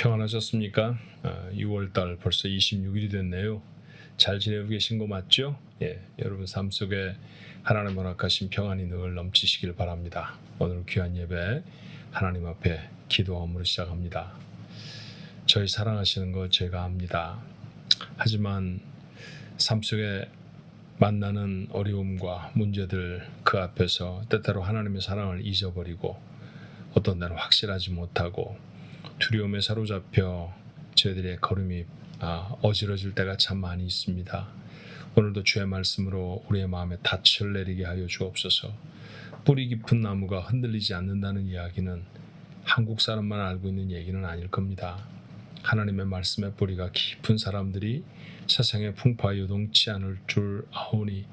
평안하셨습니까? 6월달 벌써 26일이 됐네요. 잘 지내고 계신 거 맞죠? 여러분 삶 속에 하나님 허락하신 평안이 늘 넘치시길 바랍니다. 오늘 귀한 예배 하나님 앞에 기도함으로 시작합니다. 저희 사랑하시는 거 제가 압니다. 하지만 삶 속에 만나는 어려움과 문제들 그 앞에서 때때로 하나님의 사랑을 잊어버리고 어떤 때는 확실하지 못하고 두려움에 사로잡혀 저희들의 걸음이 어지러질 때가 참 많이 있습니다. 오늘도 주의 말씀으로 우리의 마음에 닻을 내리게 하여 주옵소서. 뿌리 깊은 나무가 흔들리지 않는다는 이야기는 한국 사람만 알고 있는 얘기는 아닐 겁니다. 하나님의 말씀의 뿌리가 깊은 사람들이 세상에 풍파 요동치 않을 줄 아오니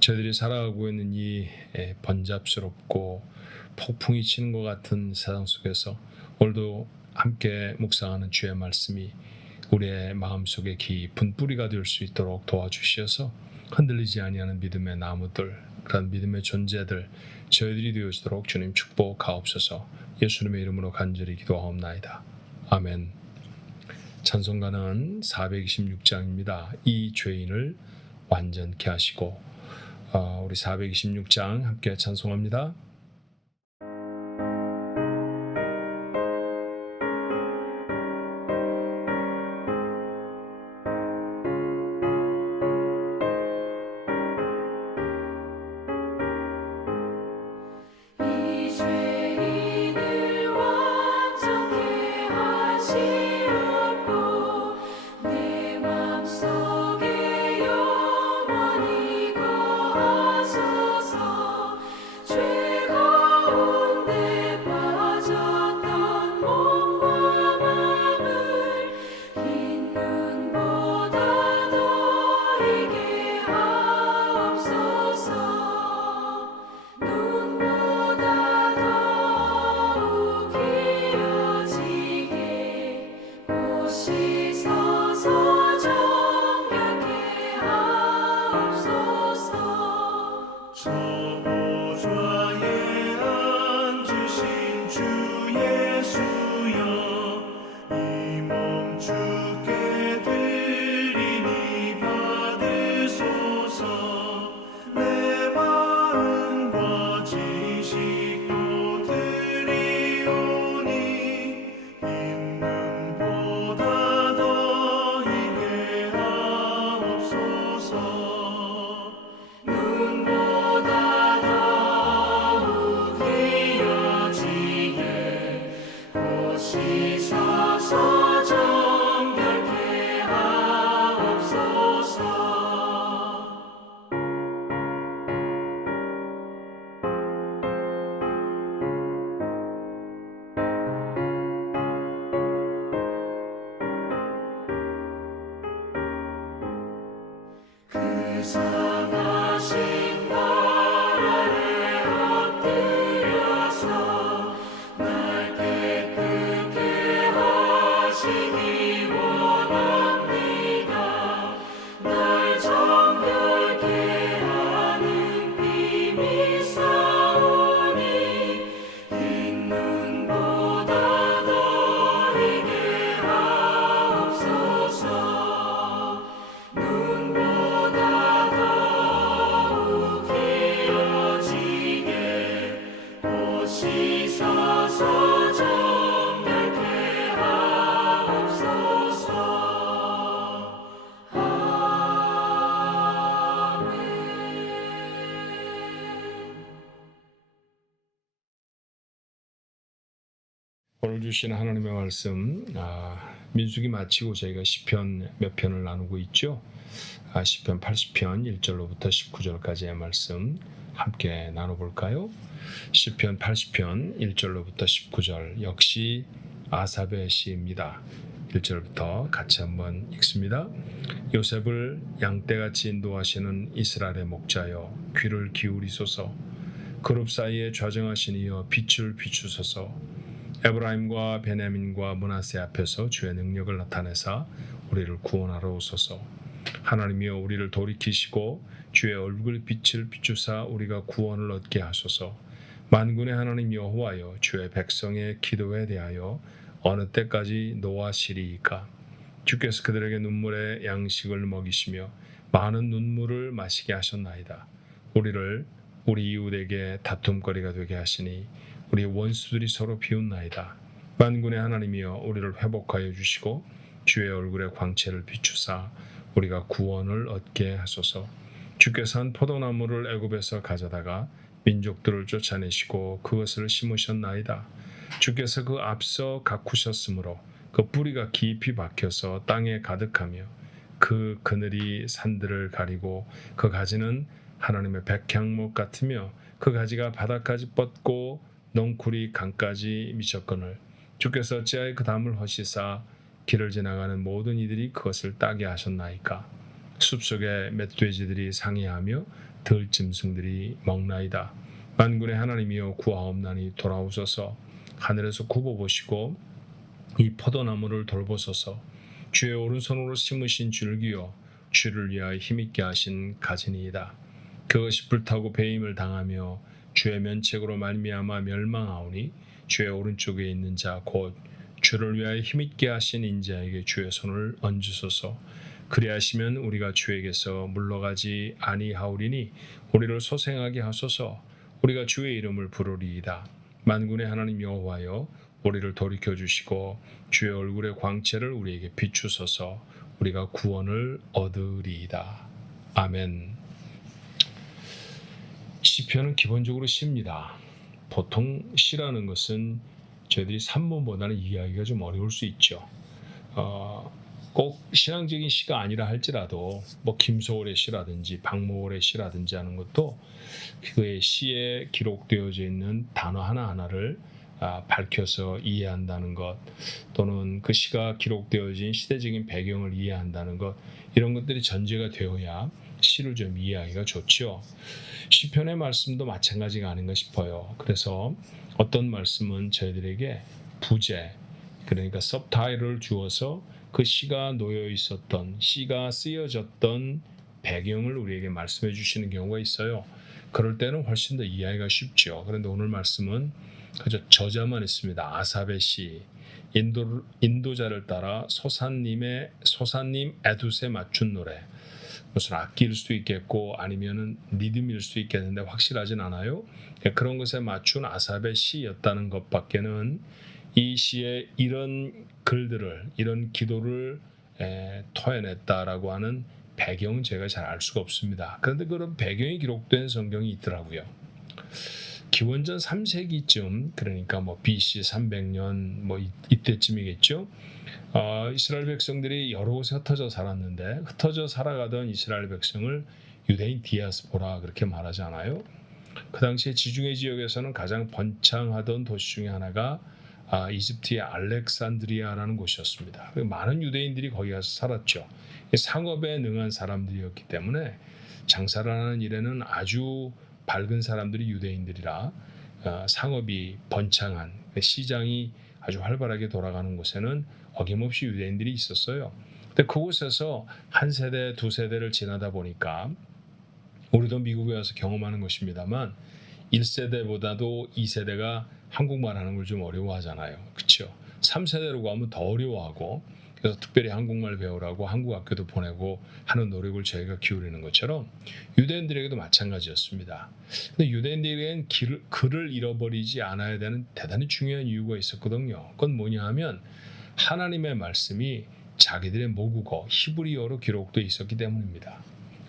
저희들이 살아가고 있는 이 번잡스럽고 폭풍이 치는 것 같은 세상 속에서 오늘도 함께 묵상하는 주의 말씀이 우리의 마음속에 깊은 뿌리가 될 수 있도록 도와주시어서 흔들리지 아니하는 믿음의 나무들, 그런 믿음의 존재들 저희들이 되어지도록 주님 축복하옵소서. 예수님의 이름으로 간절히 기도하옵나이다. 아멘. 찬송가는 426장입니다. 이 죄인을 완전케 하시고. 우리 426장 함께 찬송합니다. 오늘 주신 하나님의 말씀 민수기 마치고 저희가 시편 몇 편을 나누고 있죠. 시편 80편 1절로부터 19절까지의 말씀 함께 나눠볼까요? 시편 80편 1절로부터 19절 역시 아삽의 시입니다. 1절부터 같이 한번 읽습니다. 요셉을 양떼같이 인도하시는 이스라엘의 목자여 귀를 기울이소서. 그룹 사이에 좌정하신 이여 빛을 비추소서. 에브라임과 베냐민과 므낫세 앞에서 주의 능력을 나타내사 우리를 구원하러 오소서. 하나님이여 우리를 돌이키시고 주의 얼굴 빛을 비추사 우리가 구원을 얻게 하소서. 만군의 하나님 여호와여 주의 백성의 기도에 대하여 어느 때까지 노하시리이까? 주께서 그들에게 눈물의 양식을 먹이시며 많은 눈물을 마시게 하셨나이다. 우리를 우리 이웃에게 다툼거리가 되게 하시니 우리 원수들이 서로 비웃나이다. 만군의 하나님이여 우리를 회복하여 주시고 주의 얼굴에 광채를 비추사 우리가 구원을 얻게 하소서. 주께서 한 포도나무를 애굽에서 가져다가 민족들을 쫓아내시고 그것을 심으셨나이다. 주께서 그 앞서 가꾸셨으므로 그 뿌리가 깊이 박혀서 땅에 가득하며 그 그늘이 산들을 가리고 그 가지는 하나님의 백향목 같으며 그 가지가 바닥까지 뻗고 넝쿨이 강까지 미쳤거늘 주께서 어찌하여 그 담을 허시사 길을 지나가는 모든 이들이 그것을 따게 하셨나이까? 숲속에 멧돼지들이 상의하며 들짐승들이 먹나이다. 만군의 하나님이여 구하옵나니 돌아오소서. 하늘에서 굽어보시고 이 포도나무를 돌보소서. 주의 오른손으로 심으신 줄기요 주를 위하여 힘있게 하신 가지니이다. 그것이 불타고 배임을 당하며 주의 면책으로 말미암아 멸망하오니 주의 오른쪽에 있는 자 곧 주를 위하여 힘있게 하신 인자에게 주의 손을 얹으소서. 그리하시면 우리가 주에게서 물러가지 아니하오리니 우리를 소생하게 하소서. 우리가 주의 이름을 부르리이다. 만군의 하나님 여호와여 우리를 돌이켜 주시고 주의 얼굴의 광채를 우리에게 비추소서. 우리가 구원을 얻으리이다. 아멘. 시편은 기본적으로 시입니다. 보통 시라는 것은 저희들이 산문보다는 이해하기가 좀 어려울 수 있죠. 꼭 신앙적인 시가 아니라 할지라도 뭐 김소월의 시라든지 박모월의 시라든지 하는 것도 그의 시에 기록되어져 있는 단어 하나하나를 밝혀서 이해한다는 것, 또는 그 시가 기록되어진 시대적인 배경을 이해한다는 것, 이런 것들이 전제가 되어야 시를 좀 이해하기가 좋죠. 시편의 말씀도 마찬가지가 아닌가 싶어요. 그래서 어떤 말씀은 저희들에게 부제, 그러니까 서브타이틀을 주어서 그 시가 놓여 있었던, 시가 쓰여졌던 배경을 우리에게 말씀해 주시는 경우가 있어요. 그럴 때는 훨씬 더 이해하기가 쉽죠. 그런데 오늘 말씀은 그저 저자만 있습니다. 아삽의 시, 인도자를 따라 소사님 에두세 맞춘 노래. 무슨 악기일 수도 있겠고 아니면은 리듬일 수도 있겠는데 확실하진 않아요. 그런 것에 맞춘 아삽의 시였다는 것밖에는 이 시에 이런 글들을, 이런 기도를 토해냈다라고 하는 배경은 제가 잘 알 수가 없습니다. 그런데 그런 배경이 기록된 성경이 있더라고요. 기원전 3세기쯤, 그러니까 뭐 BC 300년 뭐 이때쯤이겠죠. 이스라엘 백성들이 여러 곳에 흩어져 살았는데 흩어져 살아가던 이스라엘 백성을 유대인 디아스포라 그렇게 말하지 않아요? 그 당시에 지중해 지역에서는 가장 번창하던 도시 중에 하나가 이집트의 알렉산드리아라는 곳이었습니다. 많은 유대인들이 거기 가서 살았죠. 상업에 능한 사람들이었기 때문에 장사를 하는 일에는 아주 밝은 사람들이 유대인들이라 상업이 번창한 시장이 아주 활발하게 돌아가는 곳에는 어김없이 유대인들이 있었어요. 근데 그곳에서 한 세대, 두 세대를 지나다 보니까 우리도 미국에 와서 경험하는 것입니다만 1세대보다도 2세대가 한국말 하는 걸 좀 어려워하잖아요. 그렇죠? 3세대로 가면 더 어려워하고, 그래서 특별히 한국말 배우라고 한국 학교도 보내고 하는 노력을 저희가 기울이는 것처럼 유대인들에게도 마찬가지였습니다. 근데 유대인들에게는 글을 잃어버리지 않아야 되는 대단히 중요한 이유가 있었거든요. 그건 뭐냐 하면 하나님의 말씀이 자기들의 모국어 히브리어로 기록되어 있었기 때문입니다.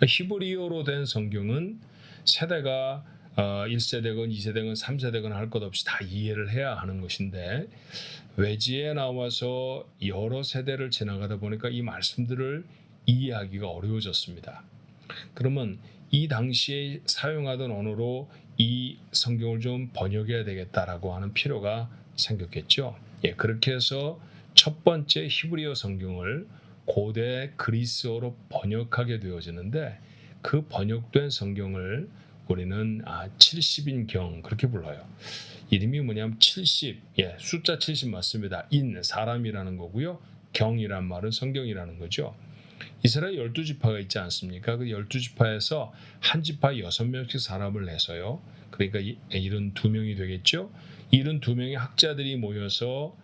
히브리어로 된 성경은 세대가 1세대건 2세대건 3세대건 할 것 없이 다 이해를 해야 하는 것인데, 외지에 나와서 여러 세대를 지나가다 보니까 이 말씀들을 이해하기가 어려워졌습니다. 그러면 이 당시에 사용하던 언어로 이 성경을 좀 번역해야 되겠다라고 하는 필요가 생겼겠죠. 그렇게 해서 첫 번째 히브리어 성경을 고대 그리스어로 번역하게 되어지는데, 그 번역된 성경을 우리는 70인경 그렇게 불러요. 이름이 뭐냐면 70, 숫자 70 맞습니다. 사람이라는 거고요. 경이란 말은 성경이라는 거죠. 이스라엘 12지파가 있지 않습니까? 그 12지파에서 한 지파 6명씩 사람을 내서요. 그러니까 72명이 되겠죠. 72명의 학자들이 모여서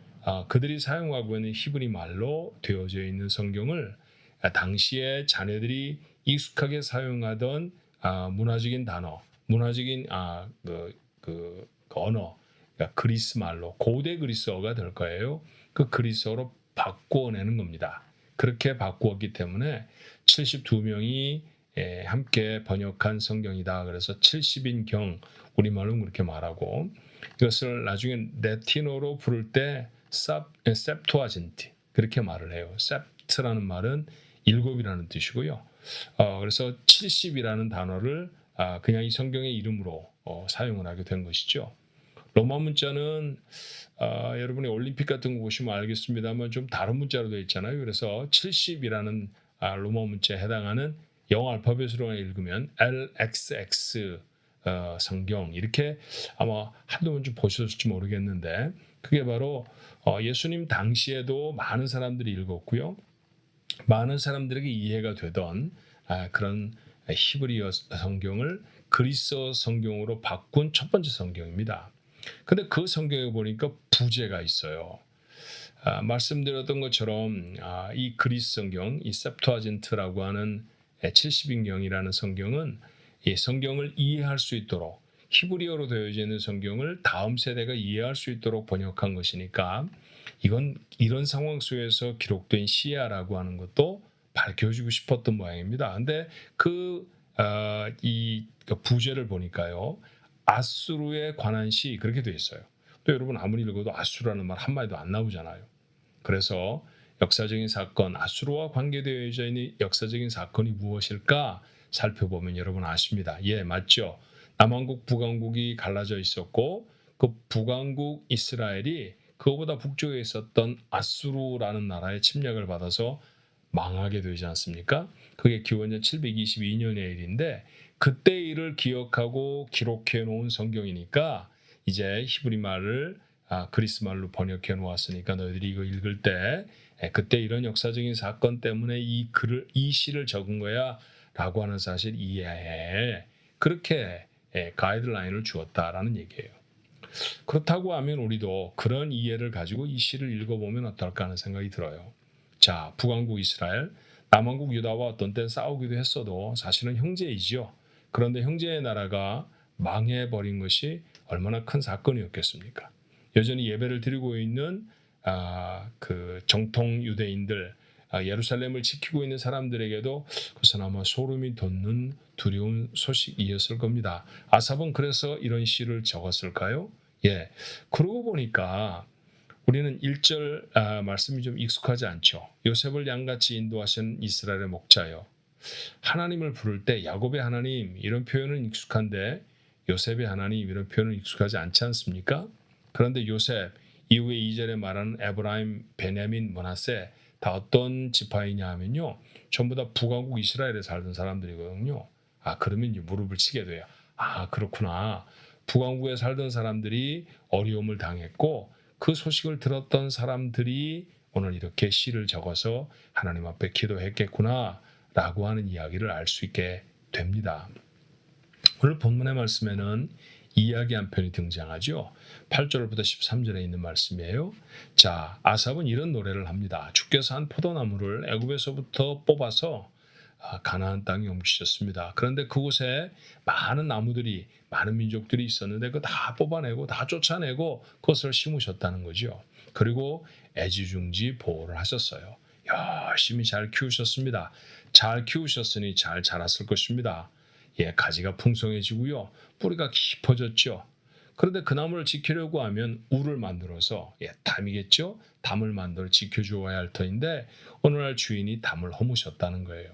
그들이 사용하고 있는 히브리 말로 되어져 있는 성경을 당시에 자녀들이 익숙하게 사용하던 문화적인 단어, 문화적인 그 언어, 그러니까 그리스 말로 고대 그리스어가 될 거예요. 그 그리스어로 바꾸어내는 겁니다. 그렇게 바꾸었기 때문에 72명이 함께 번역한 성경이다. 그래서 70인경 우리말로 그렇게 말하고 이것을 나중에 레티노로 부를 때 셉토아진티 그렇게 말을 해요. 셉트라는 말은 일곱이라는 뜻이고요. 그래서 70이라는 단어를 그냥 이 성경의 이름으로 사용을 하게 된 것이죠. 로마 문자는 여러분이 올림픽 같은 거 보시면 알겠습니다만 좀 다른 문자로 되어 있잖아요. 그래서 70이라는 로마 문자에 해당하는 영어 알파벳으로 읽으면 LXX 성경 이렇게 아마 한두 번 좀 보셨을지 모르겠는데 그게 바로 예수님 당시에도 많은 사람들이 읽었고요. 많은 사람들에게 이해가 되던 그런 히브리어 성경을 그리스어 성경으로 바꾼 첫 번째 성경입니다. 근데 그 성경에 보니까 부제가 있어요. 말씀드렸던 것처럼 이 그리스 성경, 이 셉투아진트라고 하는 70인경이라는 성경은 이 성경을 이해할 수 있도록 히브리어로 되어져 있는 성경을 다음 세대가 이해할 수 있도록 번역한 것이니까 이건 이런 상황 속에서 기록된 시야라고 하는 것도 밝혀주고 싶었던 모양입니다. 근데 이 부제를 보니까요. 아수르에 관한 시 그렇게 되어 있어요. 또 여러분 아무리 읽어도 아수르라는 말 한마디도 안 나오잖아요. 그래서 역사적인 사건, 아수르와 관계되어 있는 역사적인 사건이 무엇일까 살펴보면 여러분 아십니다. 예, 맞죠. 남왕국, 북왕국이 갈라져 있었고 그 북왕국 이스라엘이 그거보다 북쪽에 있었던 아수르라는 나라의 침략을 받아서 망하게 되지 않습니까? 그게 기원전 722년의 일인데 그때 일을 기억하고 기록해 놓은 성경이니까 이제 히브리 말을 그리스 말로 번역해 놓았으니까 너희들이 이거 읽을 때 그때 이런 역사적인 사건 때문에 이 시를 적은 거야라고 하는 사실 이해해. 그렇게 가이드라인을 주었다라는 얘기예요. 그렇다고 하면 우리도 그런 이해를 가지고 이 시를 읽어보면 어떨까 하는 생각이 들어요. 자, 북왕국 이스라엘, 남왕국 유다와 어떤 땐 싸우기도 했어도 사실은 형제이지요. 그런데 형제의 나라가 망해버린 것이 얼마나 큰 사건이었겠습니까? 여전히 예배를 드리고 있는 그 정통 유대인들, 예루살렘을 지키고 있는 사람들에게도 그것은 아마 소름이 돋는 두려운 소식이었을 겁니다. 아삽은 그래서 이런 시를 적었을까요? 예, 그러고 보니까 우리는 1절 말씀이 좀 익숙하지 않죠. 요셉을 양같이 인도하신 이스라엘의 목자여. 하나님을 부를 때 야곱의 하나님 이런 표현은 익숙한데 요셉의 하나님 이런 표현은 익숙하지 않지 않습니까? 그런데 요셉 이후에 2절에 말하는 에브라임, 베냐민, 므낫세 다 어떤 지파이냐 하면요. 전부 다 북왕국 이스라엘에 살던 사람들이거든요. 그러면 이제 무릎을 치게 돼요. 그렇구나. 북왕국에 살던 사람들이 어려움을 당했고 그 소식을 들었던 사람들이 오늘 이렇게 시를 적어서 하나님 앞에 기도했겠구나 라고 하는 이야기를 알 수 있게 됩니다. 오늘 본문의 말씀에는 이야기 한 편이 등장하죠. 8절부터 13절에 있는 말씀이에요. 자, 아삽은 이런 노래를 합니다. 주께서 한 포도나무를 애굽에서부터 뽑아서 가나안 땅에 옮기셨습니다. 그런데 그곳에 많은 나무들이 많은 민족들이 있었는데 그거 다 뽑아내고 다 쫓아내고 그것을 심으셨다는 거죠. 그리고 애지중지 보호를 하셨어요. 열심히 잘 키우셨습니다. 잘 키우셨으니 잘 자랐을 것입니다. 가지가 풍성해지고요. 뿌리가 깊어졌죠. 그런데 그 나무를 지키려고 하면 울을 만들어서 담이겠죠. 담을 만들어 지켜주어야 할 터인데 어느 날 주인이 담을 허무셨다는 거예요.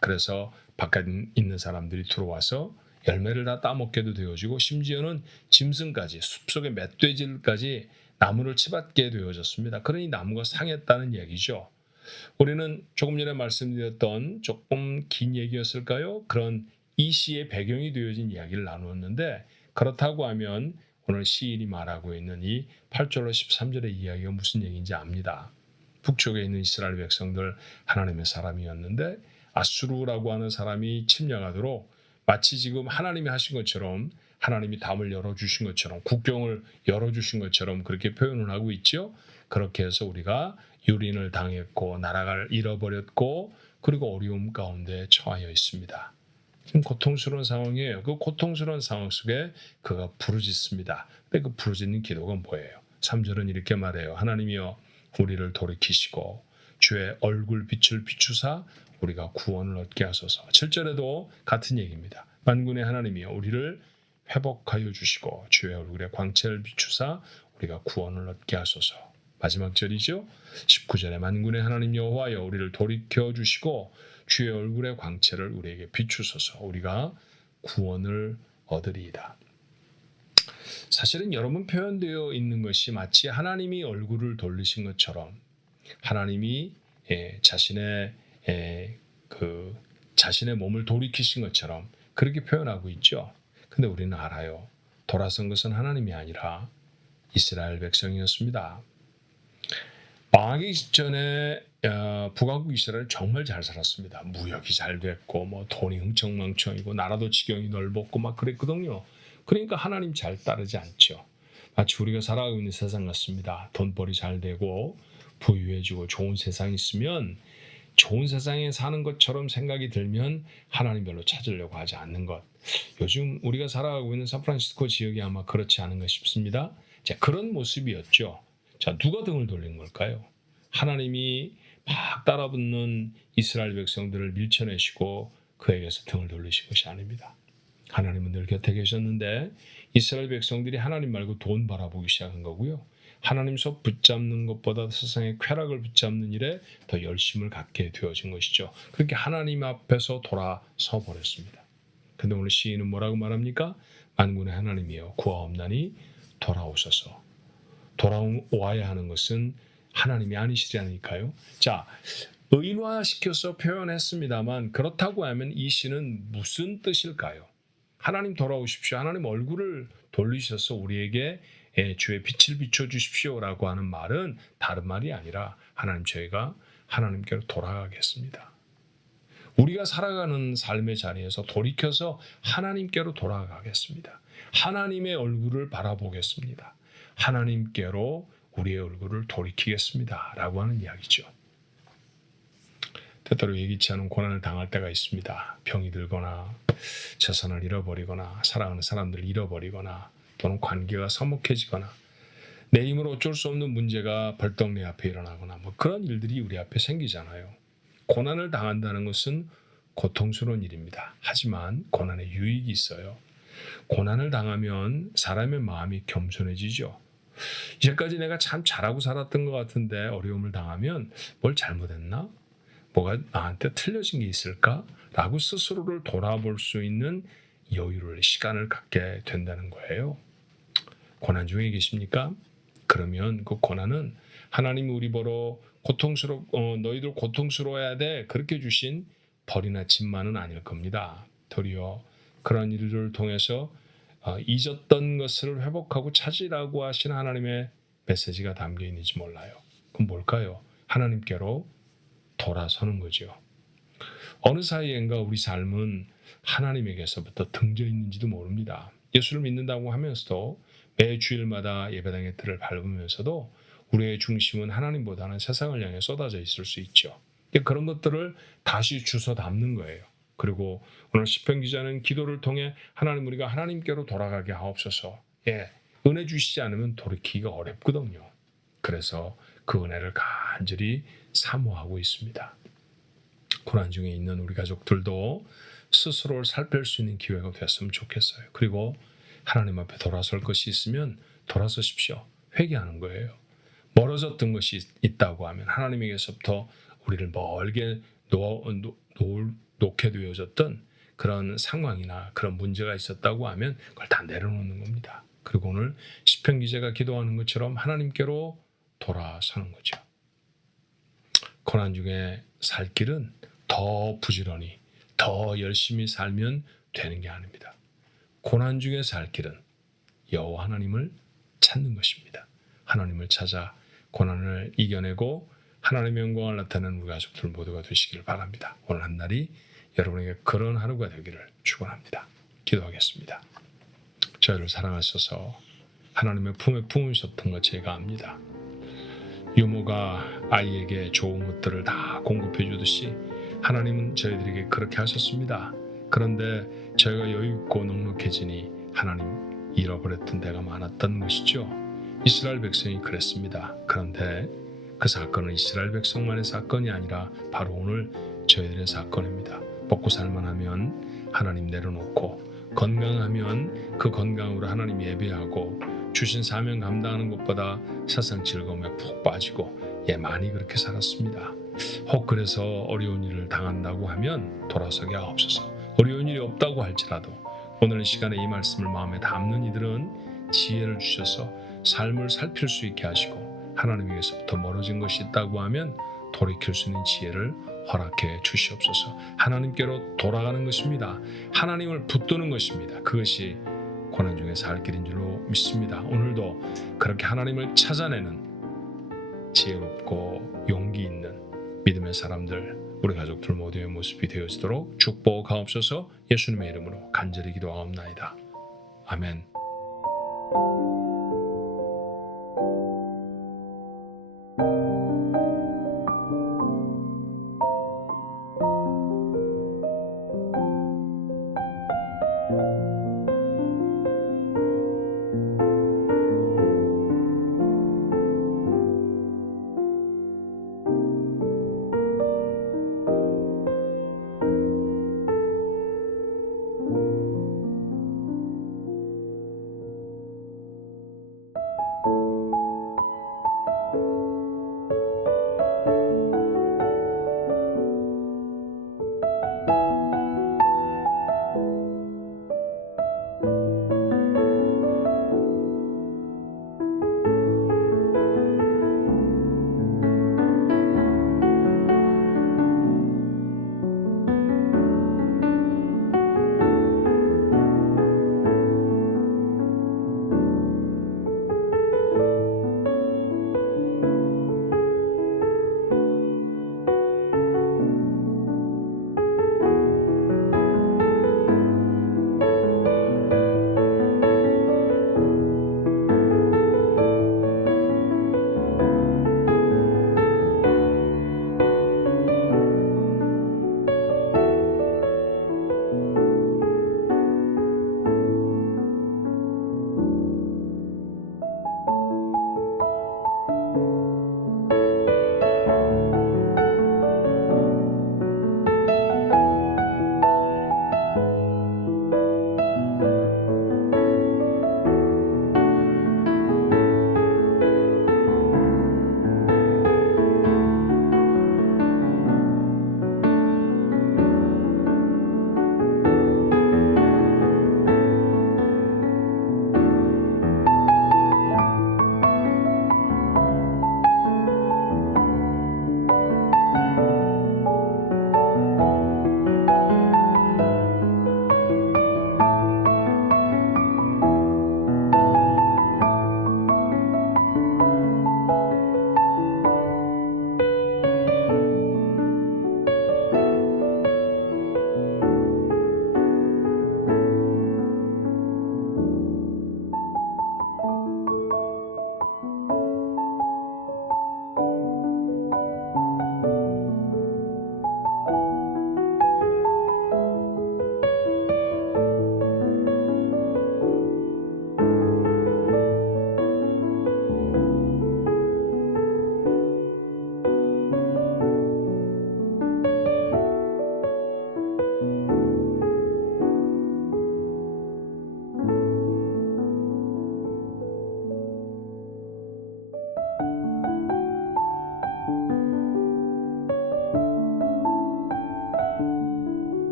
그래서 바깥에 있는 사람들이 들어와서 열매를 다 따먹게도 되어지고 심지어는 짐승까지 숲속의 멧돼지까지 나무를 치받게 되어졌습니다. 그러니 나무가 상했다는 얘기죠. 우리는 조금 전에 말씀드렸던 조금 긴 얘기였을까요? 그런 이 시의 배경이 되어진 이야기를 나누었는데 그렇다고 하면 오늘 시인이 말하고 있는 이 8절로 13절의 이야기가 무슨 얘기인지 압니다. 북쪽에 있는 이스라엘 백성들 하나님의 사람이었는데 아수르라고 하는 사람이 침략하도록 마치 지금 하나님이 하신 것처럼 하나님이 담을 열어주신 것처럼 국경을 열어주신 것처럼 그렇게 표현을 하고 있죠. 그렇게 해서 우리가 유린을 당했고 나라를 잃어버렸고 그리고 어려움 가운데 처하여 있습니다. 지금 고통스러운 상황이에요. 그 고통스러운 상황 속에 그가 부르짖습니다. 근데 그 부르짖는 기도가 뭐예요? 3절은 이렇게 말해요. 하나님이여 우리를 돌이키시고 주의 얼굴 빛을 비추사 우리가 구원을 얻게 하소서. 7절에도 같은 얘기입니다. 만군의 하나님이여 우리를 회복하여 주시고 주의 얼굴에 광채를 비추사 우리가 구원을 얻게 하소서. 마지막 절이죠. 19절에 만군의 하나님 여호와여 우리를 돌이켜 주시고 주의 얼굴의 광채를 우리에게 비추소서. 우리가 구원을 얻으리이다. 사실은 여러 번 표현되어 있는 것이 마치 하나님이 얼굴을 돌리신 것처럼 하나님이 자신의 몸을 돌이키신 것처럼 그렇게 표현하고 있죠. 근데 우리는 알아요. 돌아선 것은 하나님이 아니라 이스라엘 백성이었습니다. 망하기 직전에 북왕국 이스라엘 정말 잘 살았습니다. 무역이 잘 됐고 뭐 돈이 흥청망청이고 나라도 지경이 넓었고 막 그랬거든요. 그러니까 하나님 잘 따르지 않죠. 마치 우리가 살아가고 있는 세상 같습니다. 돈벌이 잘 되고 부유해지고 좋은 세상이 있으면 좋은 세상에 사는 것처럼 생각이 들면 하나님 별로 찾으려고 하지 않는 것. 요즘 우리가 살아가고 있는 샌프란시스코 지역이 아마 그렇지 않은가 싶습니다. 자, 그런 모습이었죠. 자, 누가 등을 돌린 걸까요? 하나님이 막 따라붙는 이스라엘 백성들을 밀쳐내시고 그에게서 등을 돌리신 것이 아닙니다. 하나님은 늘 곁에 계셨는데 이스라엘 백성들이 하나님 말고 돈 바라보기 시작한 거고요. 하나님 속 붙잡는 것보다 세상의 쾌락을 붙잡는 일에 더 열심을 갖게 되어진 것이죠. 그렇게 하나님 앞에서 돌아서 버렸습니다. 근데 오늘 시인은 뭐라고 말합니까? 만군의 하나님이여 구하옵나니 돌아오소서. 돌아와야 하는 것은 하나님이 아니시라니까요. 자, 의인화시켜서 표현했습니다만 그렇다고 하면 이 시는 무슨 뜻일까요? 하나님 돌아오십시오. 하나님 얼굴을 돌리셔서 우리에게 주의 빛을 비춰주십시오라고 하는 말은 다른 말이 아니라 하나님 저희가 하나님께로 돌아가겠습니다. 우리가 살아가는 삶의 자리에서 돌이켜서 하나님께로 돌아가겠습니다. 하나님의 얼굴을 바라보겠습니다. 하나님께로 우리의 얼굴을 돌이키겠습니다. 라고 하는 이야기죠. 때때로 예기치 않은 고난을 당할 때가 있습니다. 병이 들거나 재산을 잃어버리거나 사랑하는 사람들을 잃어버리거나 또는 관계가 서먹해지거나 내 힘으로 어쩔 수 없는 문제가 벌떡 내 앞에 일어나거나 뭐 그런 일들이 우리 앞에 생기잖아요. 고난을 당한다는 것은 고통스러운 일입니다. 하지만 고난에 유익이 있어요. 고난을 당하면 사람의 마음이 겸손해지죠. 이제까지 내가 참 잘하고 살았던 것 같은데 어려움을 당하면 뭘 잘못했나? 뭐가 나한테 틀려진 게 있을까? 라고 스스로를 돌아볼 수 있는 여유를, 시간을 갖게 된다는 거예요. 고난 중에 계십니까? 그러면 그 고난은 하나님이 우리 보러 너희들 고통스러워야 돼 그렇게 주신 벌이나 짐만은 아닐 겁니다. 도리어 그런 일을 통해서 잊었던 것을 회복하고 찾으라고 하신 하나님의 메시지가 담겨 있는지 몰라요. 그럼 뭘까요? 하나님께로 돌아서는 거죠. 어느 사이엔가 우리 삶은 하나님에게서부터 등져 있는지도 모릅니다. 예수를 믿는다고 하면서도 매 주일마다 예배당의 틀을 밟으면서도 우리의 중심은 하나님보다는 세상을 향해 쏟아져 있을 수 있죠. 그런 것들을 다시 주워 담는 거예요. 그리고 오늘 시편 기자는 기도를 통해 하나님 우리가 하나님께로 돌아가게 하옵소서. 은혜 주시지 않으면 돌이키기가 어렵거든요. 그래서 그 은혜를 간절히 사모하고 있습니다. 고난 중에 있는 우리 가족들도 스스로를 살필 수 있는 기회가 됐으면 좋겠어요. 그리고 하나님 앞에 돌아설 것이 있으면 돌아서십시오. 회개하는 거예요. 멀어졌던 것이 있다고 하면 하나님에게서부터 우리를 멀게 놓게 되어졌던 그런 상황이나 그런 문제가 있었다고 하면 그걸 다 내려놓는 겁니다. 그리고 오늘 시편 기자가 기도하는 것처럼 하나님께로 돌아서는 거죠. 고난 중에 살 길은 더 부지런히 더 열심히 살면 되는 게 아닙니다. 고난 중에 살 길은 여호와 하나님을 찾는 것입니다. 하나님을 찾아 고난을 이겨내고 하나님의 영광을 나타내는 우리 가족들 모두가 되시길 바랍니다. 오늘 한 날이 여러분에게 그런 하루가 되기를 축원합니다. 기도하겠습니다. 저희를 사랑하셔서 하나님의 품에 품으셨던 것 제가 압니다. 유모가 아이에게 좋은 것들을 다 공급해 주듯이 하나님은 저희들에게 그렇게 하셨습니다. 그런데 저희가 여유있고 넉넉해지니 하나님 잃어버렸던 데가 많았던 것이죠. 이스라엘 백성이 그랬습니다. 그런데 그 사건은 이스라엘 백성만의 사건이 아니라 바로 오늘 저희들의 사건입니다. 먹고 살만하면 하나님 내려놓고, 건강하면 그 건강으로 하나님 예배하고, 주신 사명 감당하는 것보다 세상 즐거움에 푹 빠지고 많이 그렇게 살았습니다. 혹 그래서 어려운 일을 당한다고 하면 돌아서게 하옵소서. 어려운 일이 없다고 할지라도 오늘 이 시간에 이 말씀을 마음에 담는 이들은 지혜를 주셔서 삶을 살필 수 있게 하시고, 하나님에게서부터 멀어진 것이 있다고 하면 돌이킬 수 있는 지혜를 허락해 주시옵소서. 하나님께로 돌아가는 것입니다. 하나님을 붙드는 것입니다. 그것이 고난 중에 살 길인 줄로 믿습니다. 오늘도 그렇게 하나님을 찾아내는 지혜롭고 용기 있는 믿음의 사람들, 우리 가족들 모두의 모습이 되어지도록 축복하옵소서. 예수님의 이름으로 간절히 기도하옵나이다. 아멘.